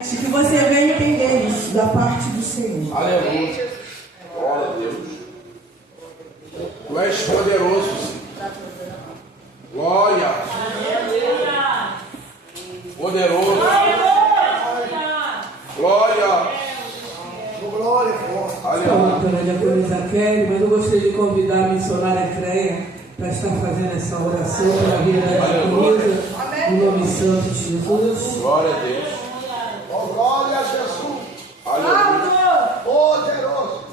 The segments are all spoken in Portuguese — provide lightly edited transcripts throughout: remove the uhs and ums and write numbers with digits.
Que você venha entender isso da parte do Senhor. Aleluia. Glória a Deus. Tu és poderoso, Senhor. Glória. Poderoso. Glória. Glória. Aleluia. Pela diaconisa Kelly, mas eu gostaria de convidar a missionária Creia para estar fazendo essa oração pela vida da diaconisa, no nome santo de Jesus. Glória a Deus. Glória a Jesus. Aleluia. Poderoso.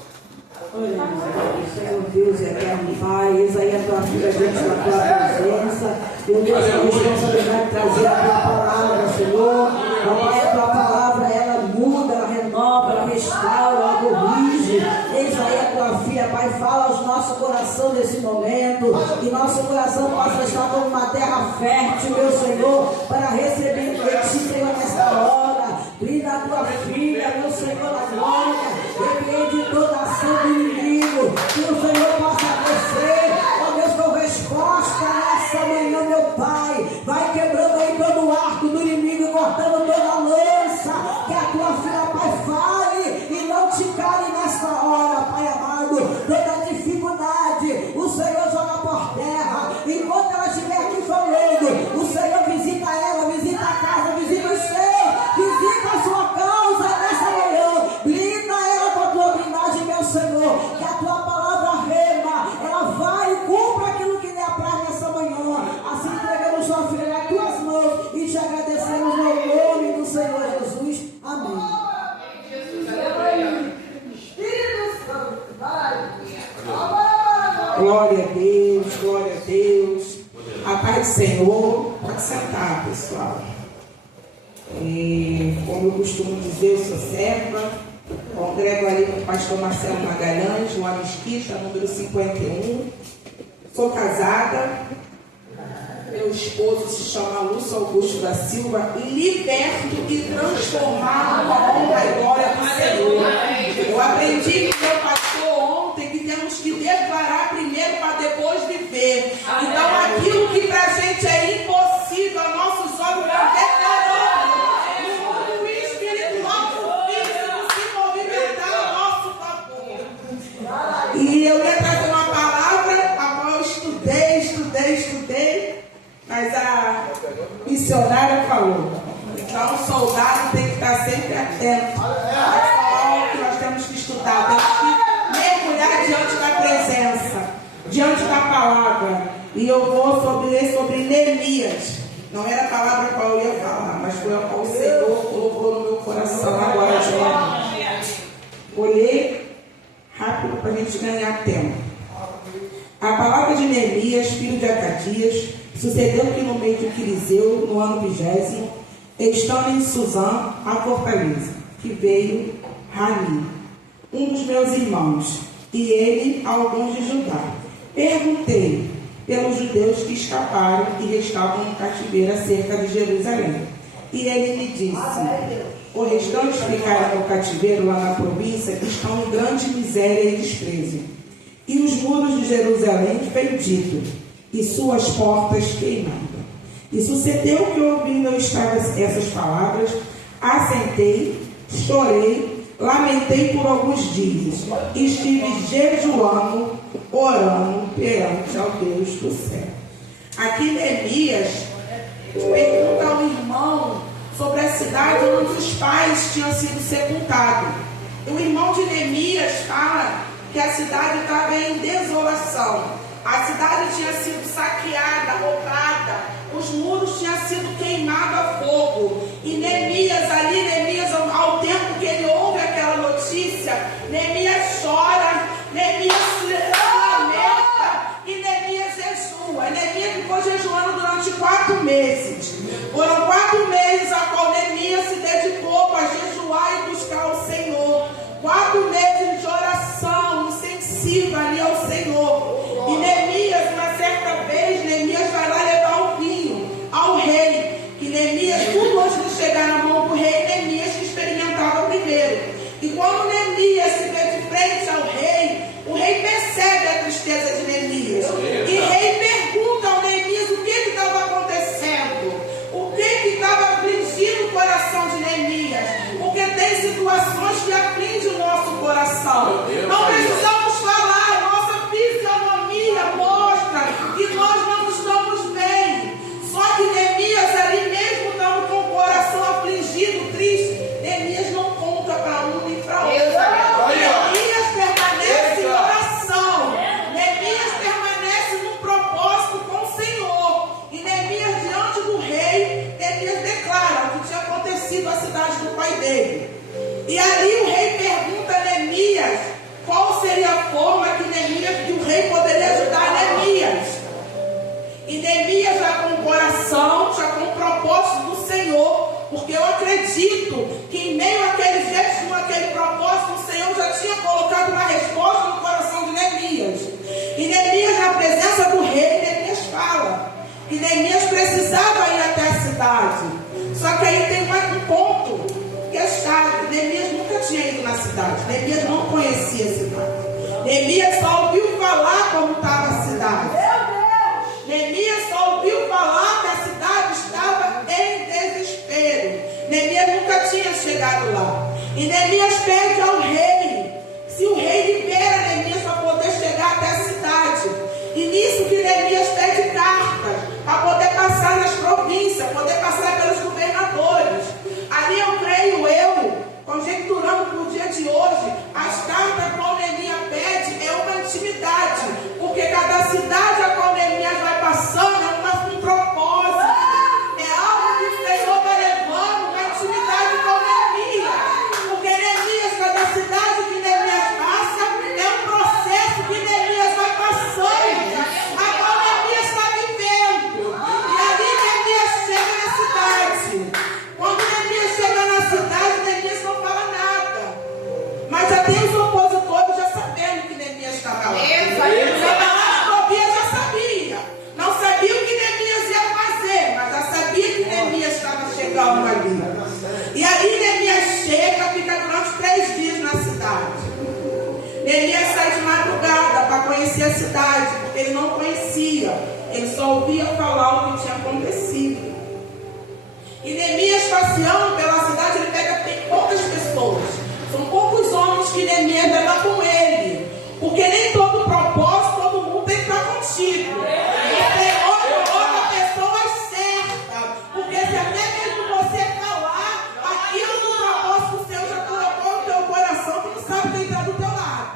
Senhor Deus, eterno Pai, eis aí a tua filha diante da tua presença. Eu Deus, a responsabilidade de trazer a tua palavra, Senhor. Pai, a tua palavra, ela muda, ela renova, ela restaura, ela corrige. Eis aí a tua filha, Pai, fala aos nossos corações nesse momento. Que nosso coração possa estar como uma terra fértil, meu Senhor, para receber de ti, Senhor, nesta hora. Brinda a tua filha, meu Senhor, na glória. Repreende toda ação do inimigo. Que o Senhor possa descer, ó Deus, com resposta nessa manhã, meu Pai. Vai quebrando aí todo o arco do inimigo, cortando toda a lança. Que a tua filha, Pai, fale e não te cale nesta hora, Pai amado. Toda dificuldade, o Senhor joga por terra. Enquanto ela estiver aqui falando, o Senhor visita ela, visita a casa, visita o seu, visita a sua causa nessa manhã. Blinda ela com a tua blindagem, meu Senhor. Que a tua palavra rema, ela vai e cumpra aquilo que lhe apraz nessa manhã. Assim entregamos sua filha nas tuas mãos e te agradecemos no nome do Senhor Jesus. Amém. Glória a Deus, glória a Deus. A paz do Senhor. Pode sentar, pessoal. Como eu costumo dizer, eu sou serva. Congrego ali com o pastor Marcelo Magalhães, João Mesquita, número 51. Sou casada. Meu esposo se chama Lúcio Augusto da Silva. Liberto e transformado com a honra e glória do Senhor. Eu aprendi com meu pastor ontem que temos que declarar primeiro para depois viver. Então aquilo que para a gente é impossível, a nossos olhos não declarando. No mundo espiritual, o físico se movimentar a nosso favor. E eu ia trazer uma palavra, a qual eu estudei, mas a missionária falou. Então o soldado tem que estar sempre atento. É que nós temos que estudar, temos que mergulhar diante da presença, diante da palavra. E eu vou sobre Neemias. Não era a palavra qual eu ia falar, mas foi a qual o Senhor colocou no meu coração agora de manhã. Vou ler rápido para a gente ganhar tempo. A palavra de Neemias, filho de Acadias, sucedeu que no mês de Quiriseu, no ano 20, estando em Suzã, a fortaleza, que veio Rani, um dos meus irmãos, e ele alguns de Judá. Perguntei pelos judeus que escaparam e restavam no cativeiro acerca de Jerusalém. E ele me disse: os restantes ficaram no cativeiro lá na província, estão em grande miséria e desprezo. E os muros de Jerusalém fendidos, e suas portas queimadas. E sucedeu que, ouvindo eu essas palavras, assentei, chorei, lamentei por alguns dias, e estive jejuando, orando perante ao Deus do céu. Aqui Neemias pergunta ao irmão sobre a cidade onde os pais tinham sido sepultados. O irmão de Neemias fala que a cidade estava em desolação. A cidade tinha sido saqueada, roubada, os muros tinham sido queimados a fogo. E Neemias, ao tempo que ele ouve aquela notícia, Neemias chora, Neemias se lamenta e Neemias jejua. Neemias ficou jejuando durante 4 meses. Foram 4 meses a qual Neemias se dedicou para jejuar e buscar o Senhor. 4 meses de oração intensiva ali ao Senhor. E Neemias, uma certa vez, Neemias vai lá levar o vinho ao rei. Que Neemias, tudo antes de chegar na mão do rei, Neemias que experimentava primeiro. E quando Neemias se vê de cidade do pai dele. E ali o rei pergunta a Neemias qual seria a forma que o rei poderia ajudar Neemias. E Neemias já com o coração, já com o propósito do Senhor, porque eu acredito que em meio àquele jejum, aquele propósito, o Senhor já tinha colocado uma resposta no coração de Neemias. E Neemias, na presença do rei, Neemias fala que Neemias precisava ir até a cidade. Só que aí tem um ponto que é chato. Neemias nunca tinha ido na cidade. Neemias não conhecia a cidade. Neemias só ouviu falar como estava a cidade. Neemias só ouviu falar que a cidade estava em desespero. Neemias nunca tinha chegado lá. E Neemias pede ao rei, se o rei libera Neemias para poder chegar até a cidade. E nisso que Neemias pede cartas para poder passar nas províncias, poder passar pelos governadores. Ali eu creio, conjecturando para o dia de hoje, as cartas que o Neemias pede é uma intimidade, porque cada cidade a qual Neemias vai passando é um propósito, é algo que o Senhor vai levando, uma intimidade com Neemias, porque Neemias, cada cidade que Neemias passa, é um processo que Neemias vai passando, a qual Neemias está vivendo. E ali Neemias chega na cidade. Quando Neemias chega na cidade, Neemias não fala nada, mas já tem os opositores já sabendo que Neemias estava lá. Tobias já sabia, não sabia o que Neemias ia fazer, mas já sabia que Neemias estava chegando ali. E aí Neemias chega, fica durante 3 dias na cidade. Neemias sai de madrugada para conhecer a cidade, porque ele não conhecia, ele só ouvia falar o que tinha acontecido. E Neemias passeando pela cidade, ele pega poucas pessoas, são poucos homens que Neemias leva com ele, porque nem todo propósito, todo mundo tem que estar contigo. Tem outra pessoa certa, porque se até mesmo você falar aquilo do propósito seu já colocou no teu coração, tu não sabe quem está do teu lado.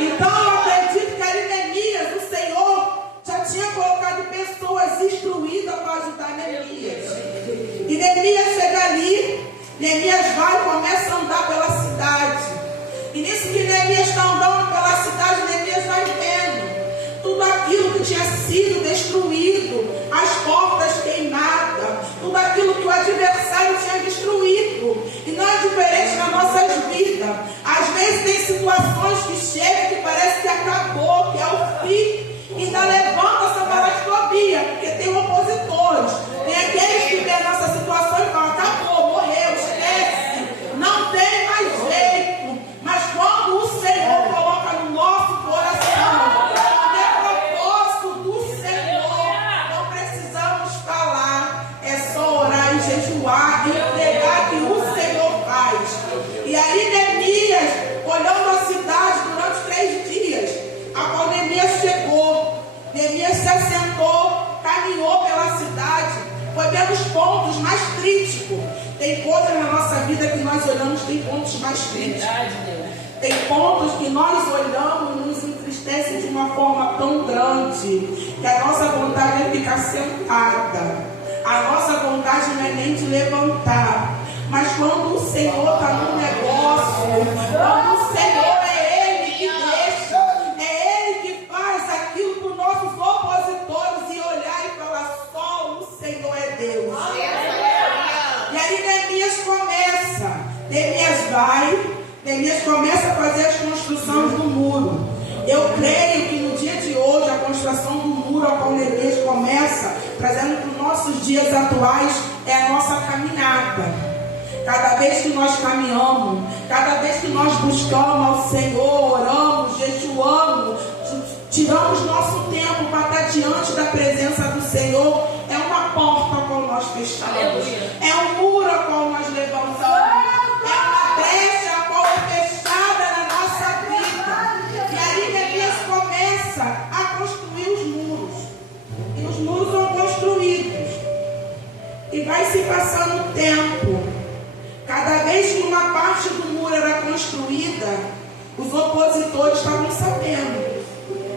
Então eu acredito que ali Neemias, o Senhor já tinha colocado pessoas instruídas para ajudar Neemias. E Neemias chega ali, Neemias vai e começa a andar pela cidade. E nisso que Neemias está andando pela cidade, Neemias vai vendo tudo aquilo que tinha sido destruído, as portas queimadas, tudo aquilo que o adversário tinha destruído. E não é diferente nas nossas vidas. Às vezes tem situações que chegam que parece que acabou, que é o fim. E ainda levanta essa parasfobia, porque tem opositores. Tem aqueles que vêem a nossa situação e falam, acabou, morreu, esquece, não tem mais jeito. Mas quando o Senhor coloca no nosso coração, quando é propósito do Senhor, não precisamos falar, é só orar e jejuar e entregar que o Senhor faz. E aí Neemias, olhando a cidade durante 3 dias, a qual Neemias chegou, Neemias se assentou, caminhou pela cidade, foi vendo os pontos mais críticos. Tem coisas na nossa vida que nós olhamos, tem pontos mais críticos. Tem pontos que nós olhamos e nos entristecem de uma forma tão grande que a nossa vontade é ficar sentada. A nossa vontade não é nem de levantar. Mas quando o Senhor está no negócio, quando o Senhor é Ele que deixa, é Ele que faz aquilo para os nossos opositores e olhar e falar, só o Senhor é Deus. E aí Neemias começa, Neemias começa a fazer as construções do muro. Eu creio que no dia de hoje a construção do muro a qual Neemias começa, trazendo para os nossos dias atuais, é a nossa caminhada. Cada vez que nós caminhamos, cada vez que nós buscamos ao Senhor, oramos, jejuamos, tiramos nosso tempo para estar diante da presença do Senhor, é uma porta a qual nós fechamos, é um muro a qual nós levantamos, é uma brecha a qual é fechada na nossa vida. E aí Neemias começa a construir os muros, e os muros são construídos, e vai se passando o tempo. Cada vez que uma parte do muro era construída, os opositores estavam sabendo,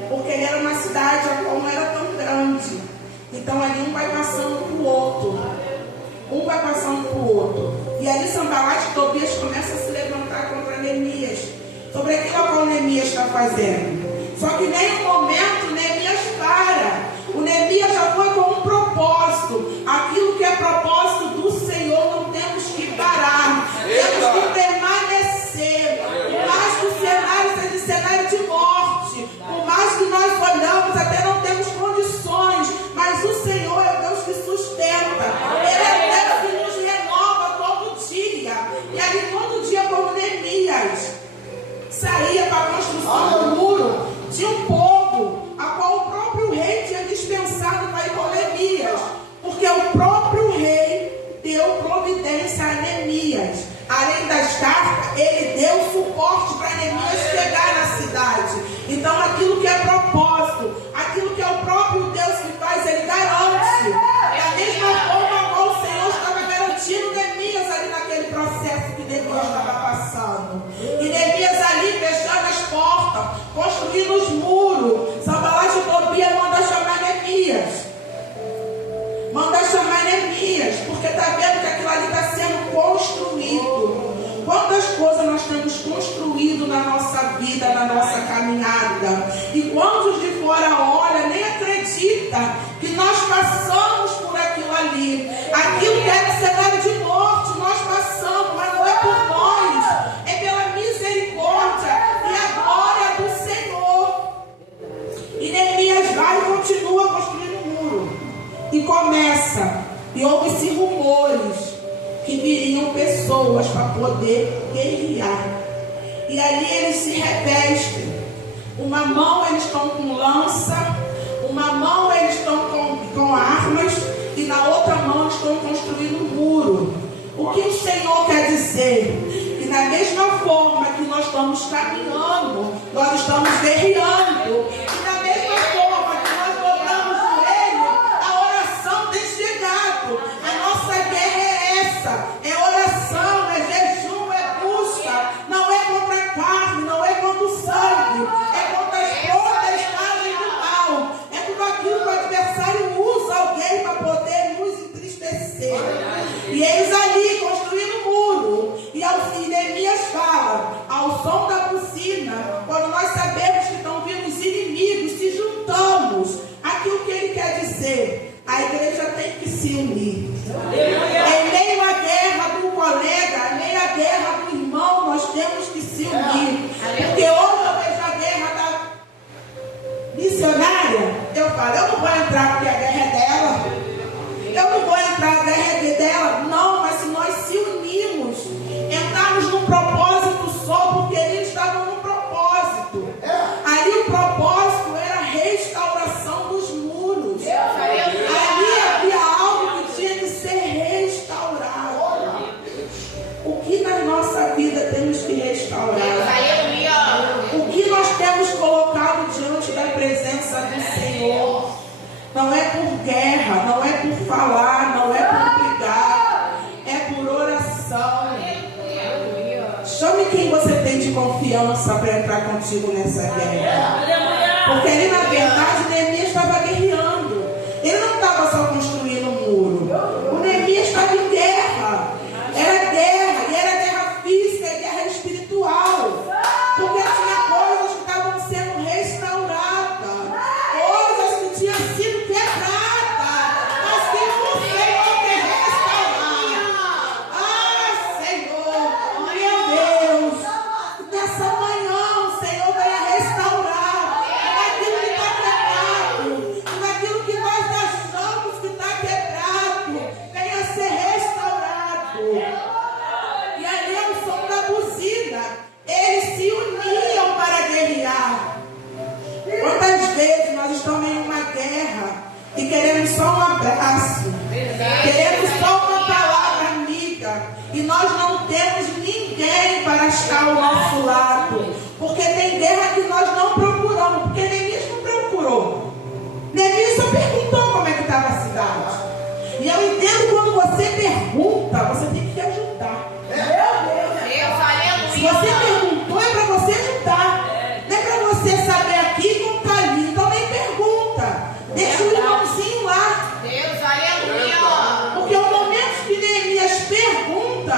porque ele era uma cidade a qual não era tão grande. Então ali um vai passando para o outro, um vai passando para o outro. E ali Sanbalate e Tobias começam a se levantar contra Neemias, sobre aquilo que Neemias está fazendo. Só que em nenhum momento Neemias para. O Neemias já foi com um propósito. Aquilo que é propósito do Senhor, não temos que parar. Temos que permanecer. Por mais que o cenário seja cenário de morte, por mais que nós olhamos, até não temos condições, mas o Senhor é o Deus que sustenta. Ele é Deus que nos renova todo dia. E ali todo dia, como Neemias saía para a construção do muro, tinha um povo a qual o próprio rei tinha dispensado para ir com Neemias, porque o próprio rei deu providência a Neemias. Além das cartas, ele deu suporte para Neemias chegar na cidade. Então aquilo que é propósito, aquilo que é o próprio Deus que faz, ele garante. Da mesma forma como o Senhor estava garantindo Neemias ali naquele processo que Neemias estava passando. E Neemias ali fechando as portas, construindo os muros. Sanbalate e Tobias manda chamar Neemias. Manda chamar Neemias, porque está vendo que aquilo ali está sendo construído. Quantas coisas nós temos construído na nossa vida, na nossa caminhada. E quantos de fora olham, nem acredita que nós passamos por aquilo ali. Aquilo que era cenário de morte, nós passamos, mas não é por nós, é pela misericórdia e a glória do Senhor. E Neemias vai e continua construindo o muro. E começa, e ouve-se rumores que viriam pessoas para poder guerrear. E ali eles se revestem. Uma mão eles estão com lança, uma mão eles estão com armas, e na outra mão eles estão construindo um muro. O que o Senhor quer dizer? Que da mesma forma que nós estamos caminhando, nós estamos guerreando. E da mesma forma que nós dobramos o joelho, a oração tem chegado. A nossa guerra é essa. É oração, é jejum, é busca. Não é contra a carne, não é contra o sangue. É contra as potestades do mal. É contra aquilo que o adversário usa alguém para poder nos entristecer. E eles ali construindo o muro. E Neemias fala, ao som da buzina, quando nós sabemos que estão vindo os inimigos, se juntamos. Aquilo que ele quer dizer, a igreja tem que se unir. Em meio à guerra do colega, em meio à guerra do irmão, nós temos que se unir. Porque hoje eu vejo a guerra da missionária, eu falo, eu não vou entrar porque a guerra é dela. Eu não vou entrar, a guerra é dela. Não, mas se nós se unirmos, entrarmos num propósito só, porque eles estavam num propósito. Ali o propósito era a restauração dos muros. Ali havia algo que tinha que ser restaurado. O que na nossa vida temos que restaurar? O que nós temos colocado diante da presença do Senhor? Não é por guerra, não é por falar, não é por brigar, é por oração. Chame quem você tem de confiança para entrar contigo nessa guerra. Porque ali na verdade Neemias estava guerreando. Ele não estava só construindo um muro. O Neemias estava em guerra. Era guerra, e era guerra física e guerra espiritual. Porque tinha coisas que estavam sendo restauradas, coisas que tinham sido quebradas, mas que o Senhor quer restaurar. Ah, Senhor, meu Deus, nessa manhã o Senhor vai restaurar aquilo que está quebrado, naquilo que nós achamos que está quebrado, venha a ser restaurado. E ali é o som da buzina. Eles se uniam para guerrear. Quantas vezes nós estamos em uma guerra e queremos só um abraço, queremos só uma palavra amiga, e nós não temos ninguém para estar ao nosso lado, porque tem guerra que nós não procuramos, porque Neemias não procurou. Neemias só perguntou como é que estava a cidade. E eu entendo quando você pergunta, você tem que ajudar. Se você perguntou, é para você ajudar. Não é para você saber aqui como está ali. Então nem pergunta. Deixa o irmãozinho lá. Porque o momento que Neemias pergunta,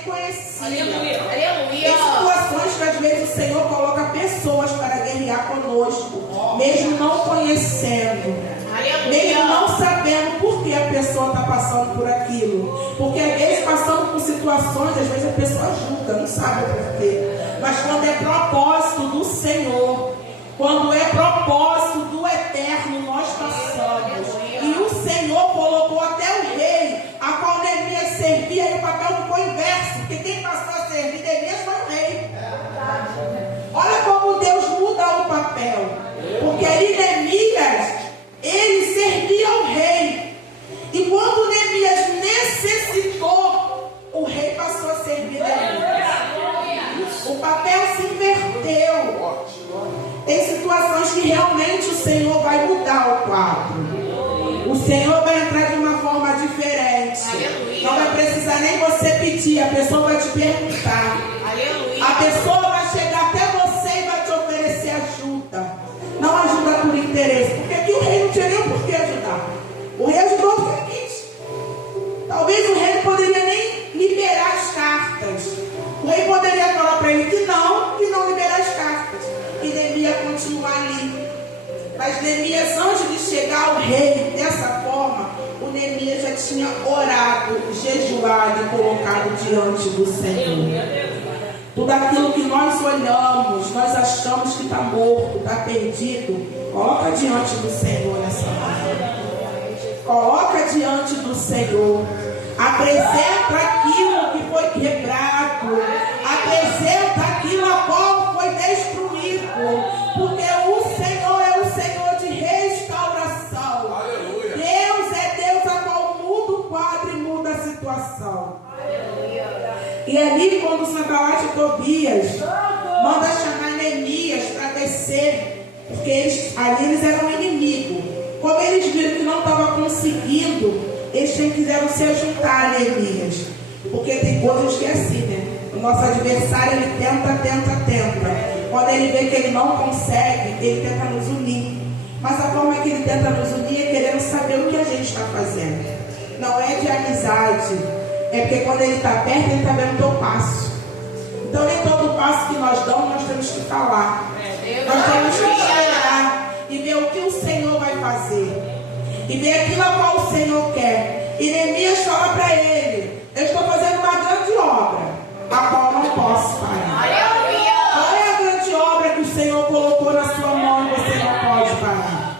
nem conhecia. Aleluia. Tem Aleluia. situações que às vezes o Senhor coloca pessoas para guerrear conosco, mesmo não conhecendo. Mesmo não sabendo por que a pessoa está passando por aquilo. Porque às vezes passando por situações, às vezes a pessoa julga, não sabe por quê. Mas quando é propósito do Senhor, quando é propósito do Eterno, nós passamos. E o Senhor colocou até o rei, a qual Neemias servia, e o papel ficou inverso. Porque quem passou a servir Neemias foi o rei. Olha como Deus muda o papel. Porque aí Neemias, ele servia ao rei. E quando Neemias necessitou, o rei passou a servir Neemias. O papel se inverteu. Tem situações que realmente o Senhor vai mudar o quadro. O Senhor vai entrar de uma forma diferente. Não vai precisar nem você pedir, a pessoa vai te perguntar. A pessoa vai chegar até você e vai te oferecer ajuda. Não ajuda por interesse, porque aqui o rei não tinha nem o porquê ajudar. O rei ajudou porque quis. Talvez o rei não poderia nem liberar as cartas. O rei poderia falar para ele que não liberar as cartas. E Neemias continua ali. Mas Neemias, antes de chegar ao rei dessa forma, o Neemias já tinha orado, jejuado e colocado diante do Senhor. Tudo aquilo que nós olhamos, nós achamos que está morto, está perdido, coloca diante do Senhor nessa hora. Coloca diante do Senhor. Apresenta aquilo que foi quebrado. Apresenta aquilo a qual foi destruído. Porque o Senhor é o Senhor de restauração. Aleluia. Deus é Deus a qual muda o quadro e muda a situação. E ali, quando Sanbalate e Tobias manda chamar Neemias para descer, porque ali eles eram inimigos. Como eles viram que não estava conseguindo, eles quiseram se juntar a Neemias. Porque tem coisas que é assim, né? O nosso adversário, ele tenta. Quando ele vê que ele não consegue, ele tenta nos unir. Mas a forma que ele tenta nos unir é querendo saber o que a gente está fazendo. Não é de amizade. É porque quando ele está perto, ele está vendo o teu passo. Então nem todo passo que nós damos, nós temos que falar. Nós temos que esperar e ver o que o Senhor vai fazer. E ver aquilo a qual o Senhor quer. E Neemias fala para ele: eu estou fazendo uma grande obra, a qual não posso parar. Qual é a grande obra que o Senhor colocou na sua mão e você não pode parar?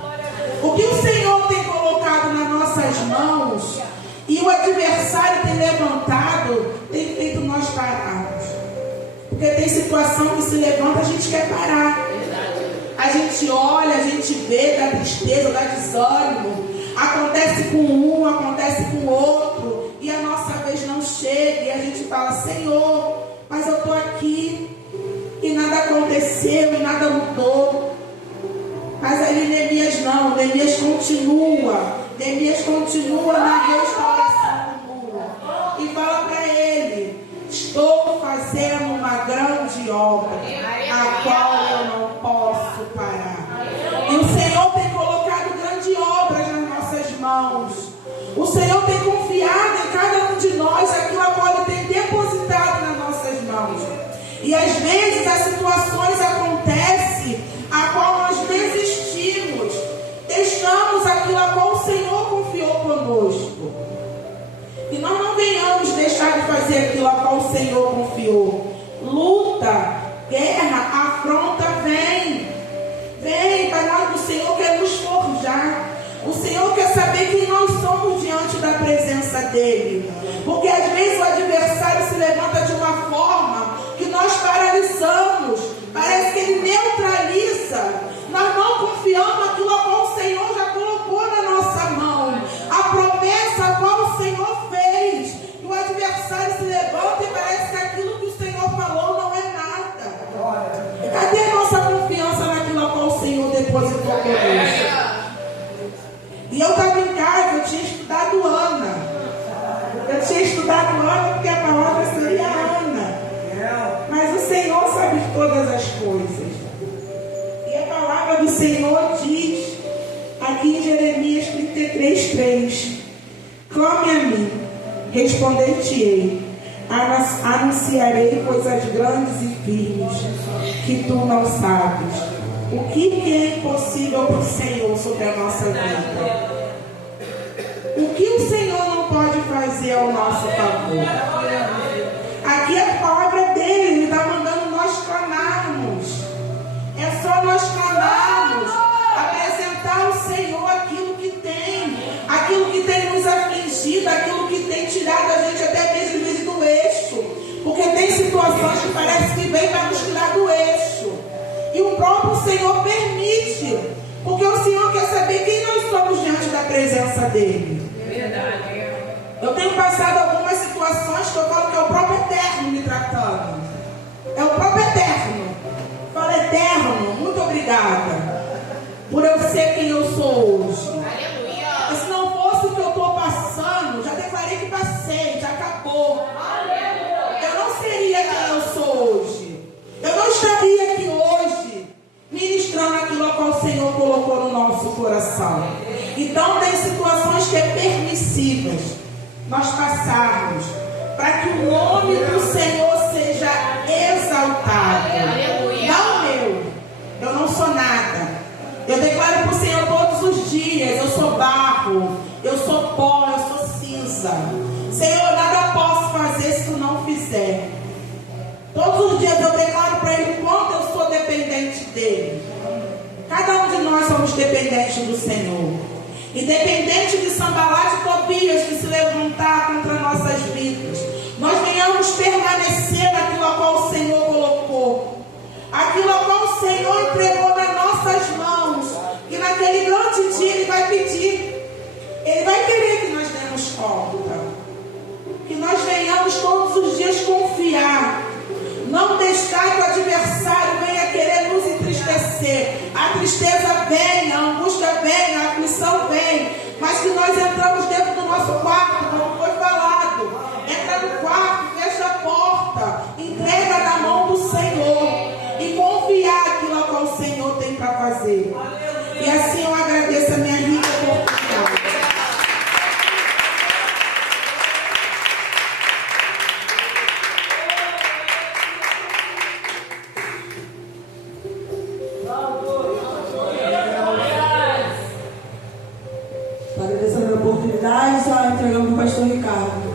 O que o Senhor tem colocado nas nossas mãos e o adversário tem levantado, tem feito nós pararmos. Porque tem situação que se levanta, a gente quer parar. A gente olha, a gente vê, dá tristeza, dá desânimo. Acontece com um, acontece com o outro. E a nossa vez não chega. E a gente fala: Senhor, mas eu estou aqui. E nada aconteceu, e nada mudou. Mas ali Neemias não. Neemias continua. Neemias continua na restauração do muro. E fala para ele: estou fazendo uma grande obra, a qual eu não posso parar. E o Senhor tem colocado grandes obras nas nossas mãos. O Senhor tem confiado em cada um de nós aquilo a qual Ele tem depositado nas nossas mãos. E às vezes as situações acontecem a qual nós desistimos, deixamos aquilo a qual o Senhor confiou conosco. E nós não venhamos deixar de fazer aquilo a qual o Senhor confiou. Luta, guerra, afronta, vem, Pai, nós, o Senhor quer nos forjar. O Senhor quer saber quem nós somos diante da presença dEle. Porque às vezes o adversário se levanta de uma forma que nós paralisamos. Parece que ele neutraliza. Nós não confiamos naquilo a qual o Senhor já colocou na nossa mão. A promessa a qual o Senhor fez. E o adversário se levanta e parece que aquilo que o Senhor falou não é nada. Cadê a nossa confiança naquilo a qual o Senhor depositou conosco? E eu estava em casa, eu tinha estudado Ana. Eu tinha estudado Ana porque a palavra seria Ana. Mas o Senhor sabe de todas as coisas. E a palavra do Senhor diz, aqui em Jeremias 33:3: clame a mim, responder-te-ei, Anunciarei coisas grandes e firmes que tu não sabes. O que é impossível para o Senhor sobre a nossa vida? O que o Senhor não pode fazer ao nosso favor? Aqui é a palavra dele, ele está mandando nós clamarmos. É só nós clamarmos, apresentar ao Senhor aquilo que tem nos afligido, aquilo que tem tirado a gente até mesmo do eixo. Porque tem situações que parece que vem para nos tirar do eixo. E o próprio Senhor permite. Porque o Senhor quer saber quem nós somos diante da presença dele. Verdade. Eu tenho passado algumas situações que eu falo que é o próprio Eterno me tratando. É o próprio Eterno. Fala, Eterno, muito obrigada por eu ser quem eu sou hoje. Aleluia. Se não fosse o que eu estou passando, já declarei que passei, já acabou. Eu não seria quem eu sou hoje. Eu não estaria aqui hoje ministrando aquilo a qual o Senhor colocou no nosso coração. Então tem situações que é permissíveis nós passarmos para que o nome do Senhor seja exaltado. Não eu não sou nada. Eu declaro para o Senhor todos os dias: eu sou barro, eu sou pó, eu sou cinza. Senhor, nada posso fazer se tu não fizer. Todos os dias eu declaro para Ele o quanto eu sou dependente dEle. Cada um de nós somos dependentes do Senhor. Independente de Sambalat e Tobias que se levantar contra nossas vidas, nós venhamos permanecer naquilo a qual o Senhor colocou, aquilo a qual o Senhor entregou nas nossas mãos. E naquele grande dia Ele vai pedir, Ele vai querer que nós demos conta, que nós venhamos todos os dias confiar, não deixar que o adversário venha querer nos entristecer. A tristeza vem, a angústia vem, a aflição vem, mas que nós entramos dentro do nosso quarto, como foi falado. Entra no quarto, fecha a porta, entrega na mão do Senhor e confiar aquilo a qual o Senhor tem para fazer. E assim eu agradeço a minha rica oportunidade. Agradecendo a oportunidade, só entregando para o pastor Ricardo.